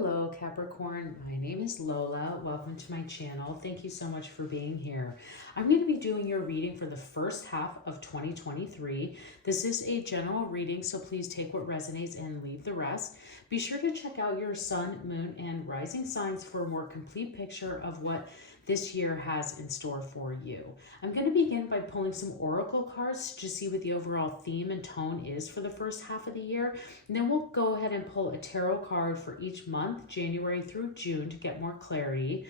Hello Capricorn, my name is Lola. Welcome to my channel. Thank you so much for being here. I'm going to be doing your reading for the first half of 2023. This is a general reading, so please take what resonates and leave the rest. Be sure to check out your sun, moon, and rising signs for a more complete picture of what this year has in store for you. I'm going to begin by pulling some oracle cards to see what the overall theme and tone is for the first half of the year. And then we'll go ahead and pull a tarot card for each month, January through June, to get more clarity.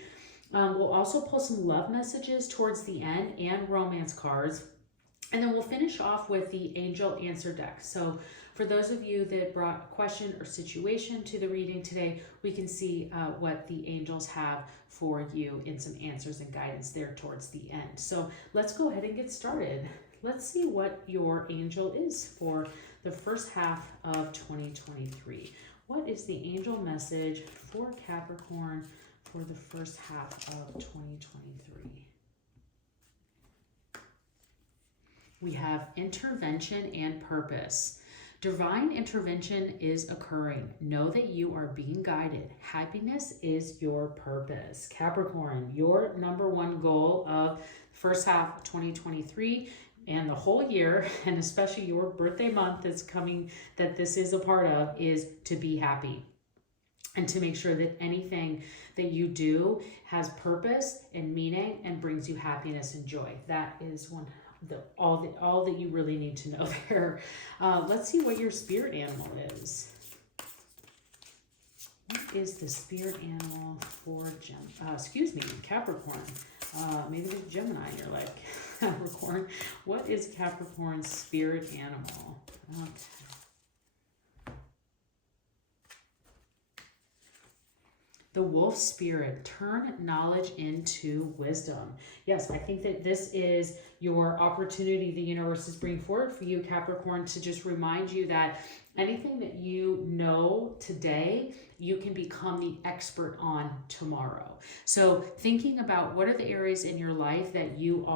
We'll also pull some love messages towards the end and romance cards. And then we'll finish off with the angel answer deck. So for those of you that brought a question or situation to the reading today, we can see what the angels have for you in some answers and guidance there towards the end. So let's go ahead and get started. Let's see what your angel is for the first half of 2023. What is the angel message for Capricorn for the first half of 2023? We have intervention and purpose. Divine intervention is occurring. Know that you are being guided. Happiness is your purpose. Capricorn, your number one goal of first half of 2023 and the whole year, and especially your birthday month that's coming, that this is a part of, is to be happy and to make sure that anything that you do has purpose and meaning and brings you happiness and joy. That is all that you really need to know there. Let's see what your spirit animal is. What is the spirit animal for Capricorn? Maybe there's Gemini in your life. Capricorn. What is Capricorn's spirit animal? Okay. The wolf spirit, turn knowledge into wisdom. Yes, I think that this is your opportunity the universe is bringing forward for you, Capricorn, to just remind you that anything that you know today, you can become the expert on tomorrow. So thinking about what are the areas in your life that you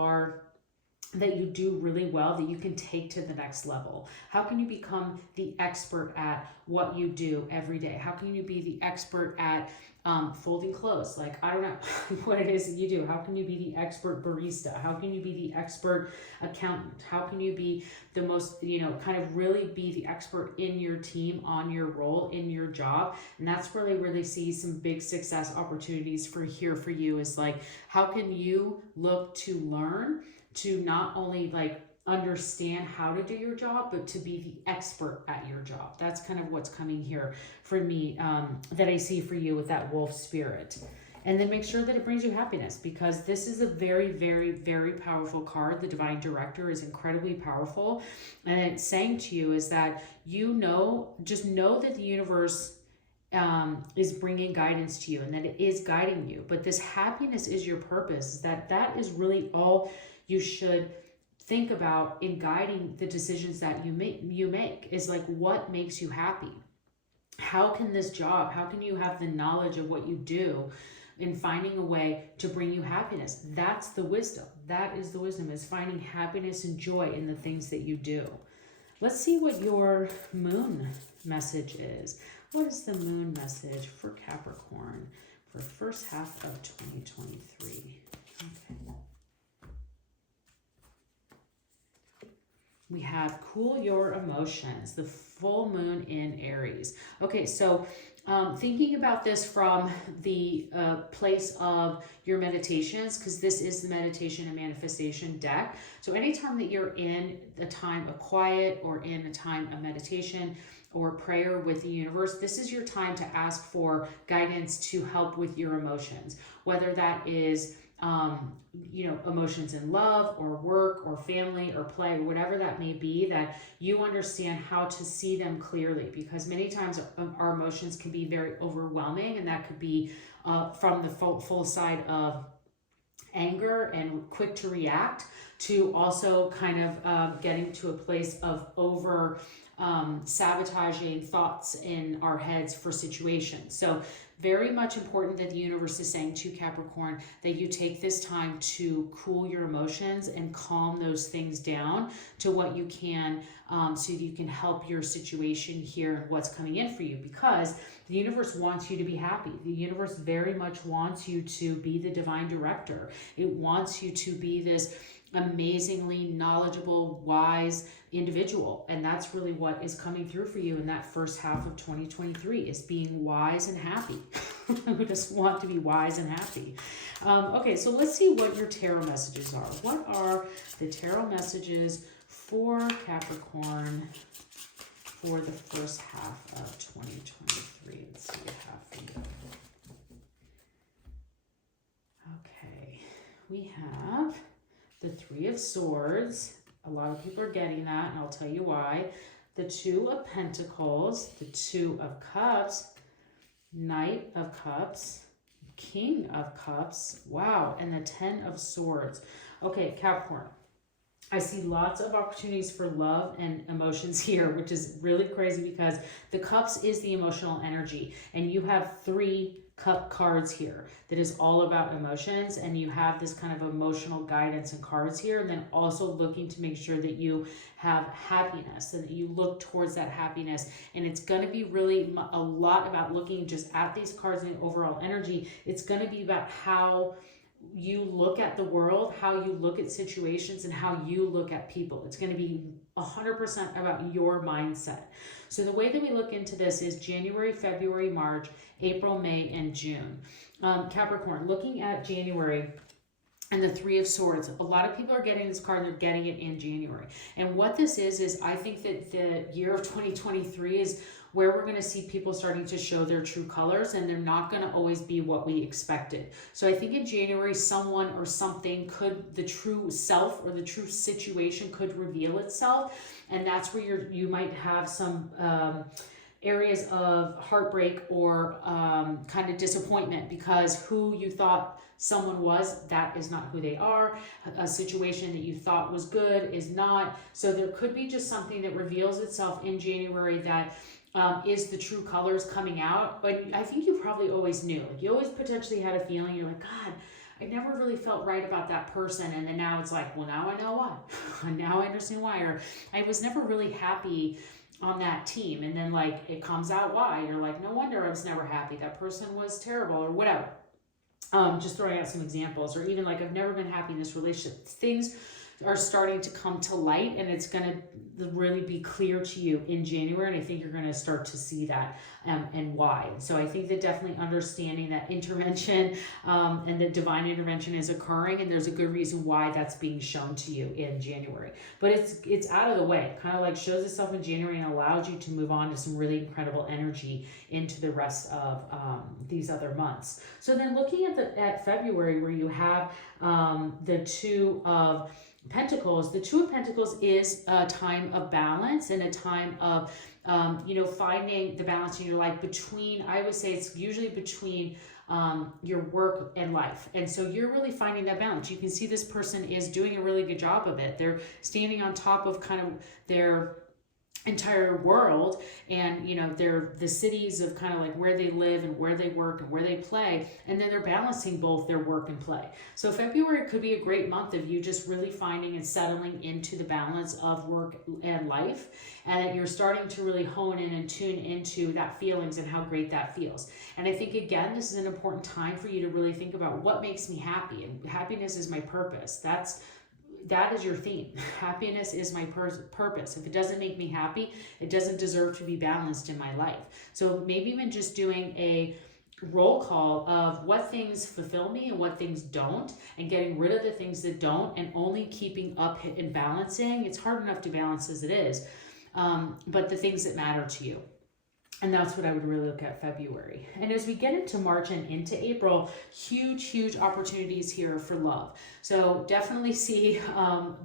do really well, that you can take to the next level. How can you become the expert at what you do every day? How can you be the expert at folding clothes? Like, I don't know what it is that you do. How can you be the expert barista? How can you be the expert accountant? How can you be the most, kind of really be the expert in your team, on your role, in your job? And that's where they really see some big success opportunities for you is like, how can you look to learn to not only like understand how to do your job, but to be the expert at your job. That's kind of what's coming here for me, that I see for you with that wolf spirit. And then make sure that it brings you happiness, because this is a very, very, very powerful card. The divine director is incredibly powerful. And it's saying to you is that, just know that the universe is bringing guidance to you and that it is guiding you. But this happiness is your purpose. That is really all you should think about in guiding the decisions that you make is like, what makes you happy? How can you have the knowledge of what you do in finding a way to bring you happiness? That's the wisdom. That is the wisdom, is finding happiness and joy in the things that you do. Let's see what your moon message is. What is the moon message for Capricorn for first half of 2023? Okay. We have cool your emotions, the full moon in Aries. Okay, so thinking about this from the place of your meditations, because this is the meditation and manifestation deck. So anytime that you're in a time of quiet or in a time of meditation or prayer with the universe, this is your time to ask for guidance to help with your emotions, whether that is emotions in love or work or family or play, or whatever that may be, that you understand how to see them clearly, because many times our emotions can be very overwhelming, and that could be from the full side of anger and quick to react, to also kind of getting to a place of sabotaging thoughts in our heads for situations. So very much important that the universe is saying to Capricorn that you take this time to cool your emotions and calm those things down to what you can, so that you can help your situation here and what's coming in for you, because the universe wants you to be happy. The universe very much wants you to be the divine director. It wants you to be this amazingly knowledgeable, wise individual. And that's really what is coming through for you in that first half of 2023, is being wise and happy. Who doesn't want to be wise and happy? Okay, so let's see what your tarot messages are. What are the tarot messages for Capricorn for the first half of 2023? Let's see what I have for you. Okay, we have the Three of Swords. A lot of people are getting that, and I'll tell you why. The Two of Pentacles, the Two of Cups, Knight of Cups, King of Cups, wow, and the Ten of Swords. Okay, Capricorn, I see lots of opportunities for love and emotions here, which is really crazy because the Cups is the emotional energy, and you have 3 cup cards here that is all about emotions, and you have this kind of emotional guidance and cards here, and then also looking to make sure that you have happiness and that you look towards that happiness. And it's going to be really a lot about looking just at these cards and the overall energy. It's going to be about how you look at the world, how you look at situations, and how you look at people. It's going to be 100% about your mindset. So the way that we look into this is January, February, March, April, May, and June. Capricorn, looking at January and the Three of Swords, a lot of people are getting this card, they're getting it in January. And what this is I think that the year of 2023 is where we're going to see people starting to show their true colors, and they're not going to always be what we expected. So I think in January, someone or something could, the true self or the true situation could reveal itself. And that's where you might have some areas of heartbreak or kind of disappointment, because who you thought someone was, that is not who they are. A situation that you thought was good is not. So there could be just something that reveals itself in January that is the true colors coming out. But I think you probably always knew. Like, you always potentially had a feeling, you're like, God, I never really felt right about that person. And then now it's like, well, now I know why. Now I understand why. Or I was never really happy on that team. And then like it comes out why. You're like, no wonder I was never happy. That person was terrible or whatever. Just throwing out some examples. Or even like, I've never been happy in this relationship. Things are starting to come to light, and it's going to really be clear to you in January. And I think you're going to start to see that and why. So I think that definitely understanding that intervention and the divine intervention is occurring, and there's a good reason why that's being shown to you in January. But it's out of the way, kind of like shows itself in January and allows you to move on to some really incredible energy into the rest of these other months. So then looking at February, where you have the Two of Pentacles. The Two of Pentacles is a time of balance and a time of, finding the balance in your life between, I would say it's usually between your work and life. And so you're really finding that balance. You can see this person is doing a really good job of it. They're standing on top of kind of their entire world, and they're the cities of kind of like where they live and where they work and where they play, and then they're balancing both their work and play. So February could be a great month of you just really finding and settling into the balance of work and life, and that you're starting to really hone in and tune into that feelings and how great that feels. And I think again, this is an important time for you to really think about what makes me happy, and happiness is my purpose. That is your theme. Happiness is my purpose. If it doesn't make me happy, it doesn't deserve to be balanced in my life. So maybe even just doing a roll call of what things fulfill me and what things don't, and getting rid of the things that don't, and only keeping up and balancing. It's hard enough to balance as it is, but the things that matter to you. And that's what I would really look at February. And as we get into March and into April, huge opportunities here for love. So definitely see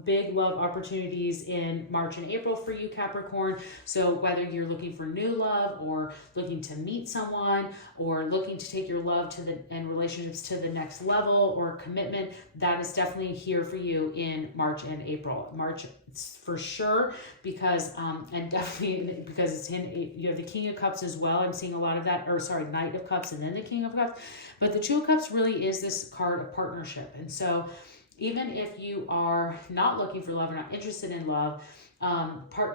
big love opportunities in March and April for you, Capricorn. So whether you're looking for new love, or looking to meet someone, or looking to take your love and relationships to the next level, or commitment, that is definitely here for you in March and April. March, for sure, because and definitely because it's in, you have the King of Cups as well. I'm seeing a lot of that, or sorry, Knight of Cups and then the King of Cups. But the Two of Cups really is this card of partnership. And so even if you are not looking for love or not interested in love,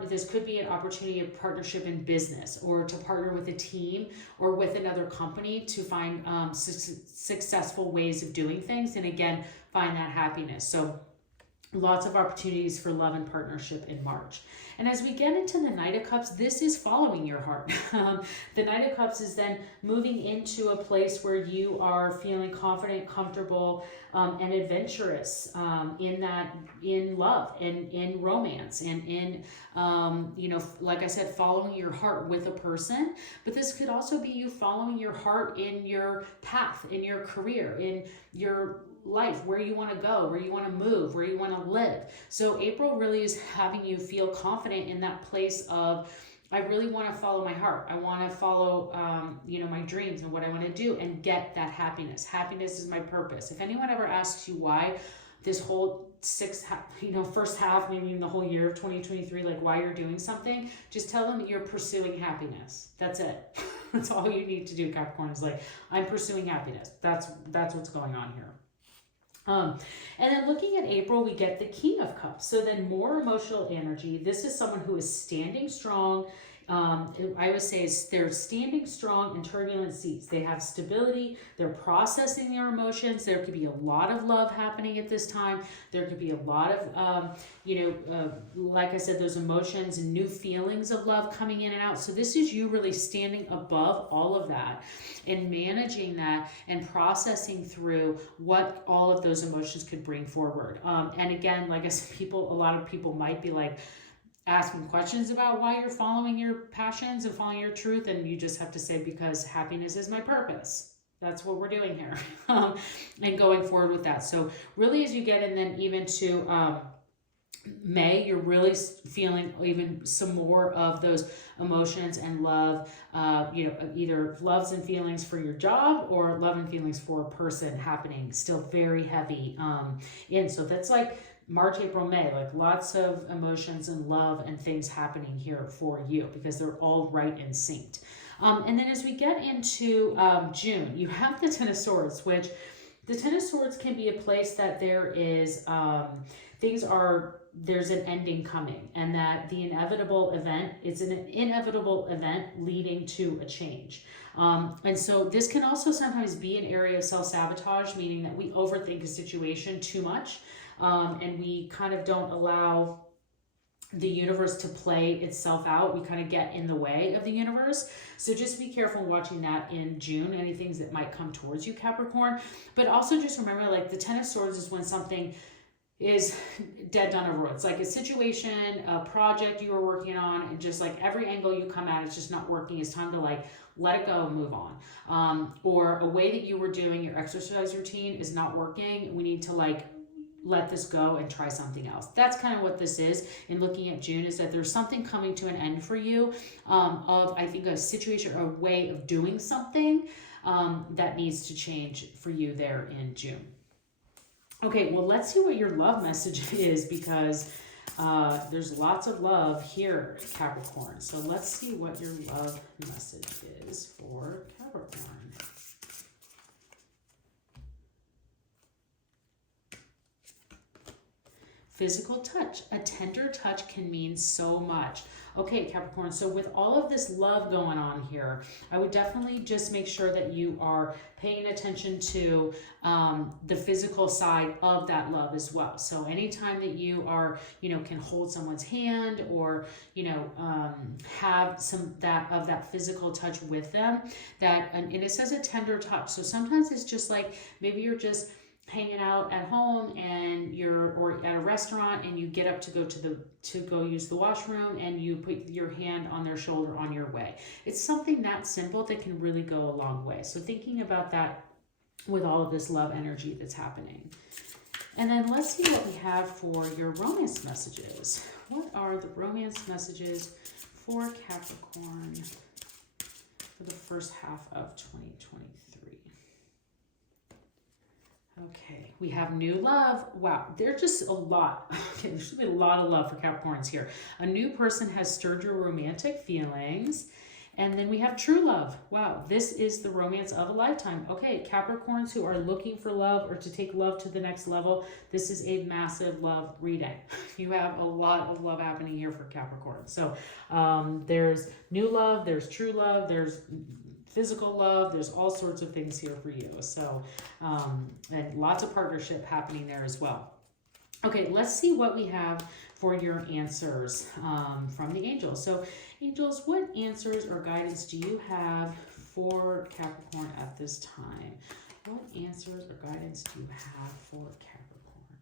this could be an opportunity of partnership in business, or to partner with a team or with another company to find successful ways of doing things, and again, find that happiness. So lots of opportunities for love and partnership in March. And as we get into the Knight of Cups, this is following your heart. The Knight of Cups is then moving into a place where you are feeling confident, comfortable, and adventurous in love and in romance and in, like I said, following your heart with a person. But this could also be you following your heart in your path, in your career, in your life, where you want to go, where you want to move, where you want to live. So April really is having you feel confident in that place of, I really want to follow my heart. I want to follow, my dreams and what I want to do and get that happiness. Happiness is my purpose. If anyone ever asks you why this whole first half, maybe even the whole year of 2023, like why you're doing something, just tell them that you're pursuing happiness. That's it. That's all you need to do, Capricorn, is like, I'm pursuing happiness. That's what's going on here. And then looking at April, we get the King of Cups. So then more emotional energy. This is someone who is standing strong. I would say they're standing strong in turbulent seas. They have stability. They're processing their emotions. There could be a lot of love happening at this time. There could be a lot of, like I said, those emotions and new feelings of love coming in and out. So this is you really standing above all of that and managing that and processing through what all of those emotions could bring forward. And again, like I said, a lot of people might be like, asking questions about why you're following your passions and following your truth, and you just have to say, because happiness is my purpose. That's what we're doing here. And going forward with that. So really, as you get in then even to May, you're really feeling even some more of those emotions and love, either loves and feelings for your job or love and feelings for a person happening, still very heavy so that's like March, April, May, like lots of emotions and love and things happening here for you, because they're all right and synced. And then as we get into June, you have the Ten of Swords, which the Ten of Swords can be a place that there is, there's an ending coming, and that the inevitable event, it's an inevitable event leading to a change. And so this can also sometimes be an area of self-sabotage, meaning that we overthink a situation too much. And we kind of don't allow the universe to play itself out. We kind of get in the way of the universe. So just be careful watching that in June, any things that might come towards you, Capricorn. But also just remember, like the Ten of Swords is when something is dead, done, over with. It's like a situation, a project you were working on, and just like every angle you come at, it's just not working. It's time to like let it go and move on. Or a way that you were doing your exercise routine is not working. We need to like let this go and try something else. That's kind of what this is in looking at June, is that there's something coming to an end for you of, I think, a situation or a way of doing something that needs to change for you there in June. Okay, well, let's see what your love message is, because there's lots of love here, Capricorn. So let's see what your love message is for Capricorn. Physical touch. A tender touch can mean so much. Okay, Capricorn, so with all of this love going on here, I would definitely just make sure that you are paying attention to the physical side of that love as well. So anytime that you are, can hold someone's hand or, have some of that physical touch with them, and it says a tender touch. So sometimes it's just like, maybe you're just hanging out at home and or at a restaurant, and you get up to go use the washroom, and you put your hand on their shoulder on your way. It's something that simple that can really go a long way. So thinking about that with all of this love energy that's happening. And then let's see what we have for your romance messages. What are the romance messages for Capricorn for the first half of 2023? Okay, we have new love. Wow, there's just a lot. Okay, there's gonna be a lot of love for Capricorns here. A new person has stirred your romantic feelings. And then we have true love. Wow, this is the romance of a lifetime. Okay, Capricorns who are looking for love or to take love to the next level, this is a massive love reading. You have a lot of love happening here for Capricorn. So there's new love, there's true love, there's physical love, there's all sorts of things here for you. So, and lots of partnership happening there as well. Okay, let's see what we have for your answers from the angels. So, angels, what answers or guidance do you have for Capricorn at this time? What answers or guidance do you have for Capricorn?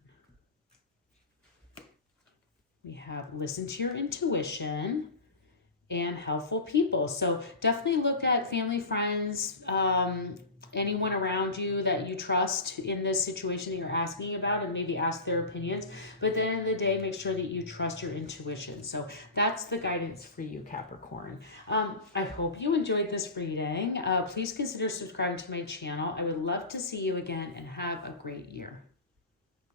We have listen to your intuition and helpful people. So definitely look at family, friends, anyone around you that you trust in this situation that you're asking about, and maybe ask their opinions. But at the end of the day, make sure that you trust your intuition. So that's the guidance for you, Capricorn. I hope you enjoyed this reading. Please consider subscribing to my channel. I would love to see you again, and have a great year.